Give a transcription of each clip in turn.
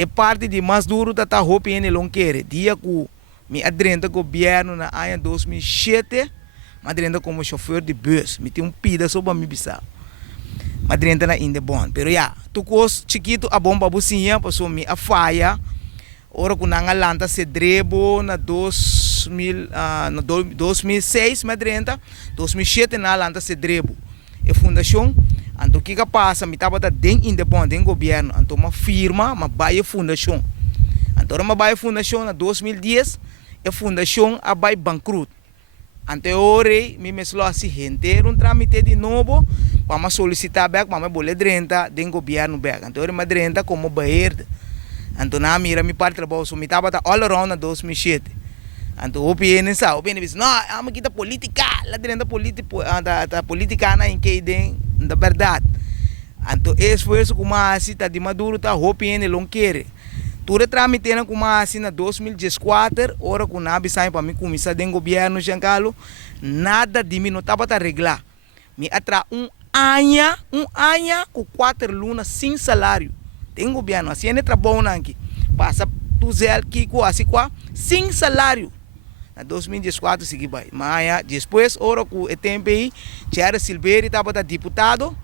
é parte de mais duro da roupa em lonqueira. Dia que me adrenda governo na ano 2007, me adrenda como chofer de bus, me tem pida sobre me bisa. Me adrenda na inde bom, pero ya, tu cos chiquito a bomba bucinha, passou me a faia. Ora que nanga lanta se drebo na 2006 me adrenda, 2007 na lanta se drebo. E fundação, então que passa, me tava dentro independente governo, então uma firma, uma baia fundação. Então uma baia fundação na 2010, a fundação a baia bancruto. Anteriormente, me mesmo assim, gente, um trâmite de novo, para solicitar back, para boleto renta dentro governo back. Então uma renta como bairro. Então na mira me parte trabalho, so me tava all around na 2007. Então o PN sa, o PN diz, não, ama kita política, lá dentro da política na em que tem da verdade. Então esforço como assim tá de maduro tá o PN lonqueire. Tudo tramite na como assim na 2014, hora que na sai para mim começar dentro governo Giancarlo, nada de mim não tava tá reglar. Me atra ano com 4 lunas sem salário. Tem governo assim é trabalho aqui. Passa tu zé aqui com assim qua sem salário. Na 2014 segui vai. Mas depois hora que o tempo aí, Tiara Silveira estava da deputado.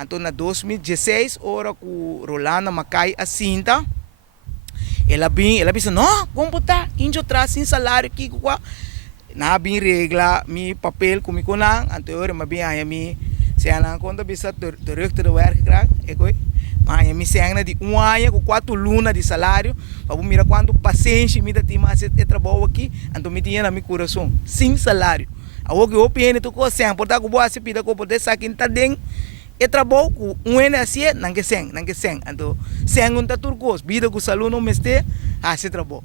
Então na 2016 hora que o Rolando Macai assinta, ela disse não, como botar índio traz sem salário aqui qua. Na bem regla mi papel comigo não, então eu me bem aí mi se ana conta bisa terug te werk krijg, mas me sengna de ano com 4 lunas de salário, para mira quanto paciência me dá mais é trabalho aqui, então me tinha na meu coração, sem salário. A o que eu penso tu co sem, portar com boa se pida com poder saquin tá dentro, é trabalho com ano assim, não que sem, então sem um tá turcos, vida com salário não meste, assim trabalho.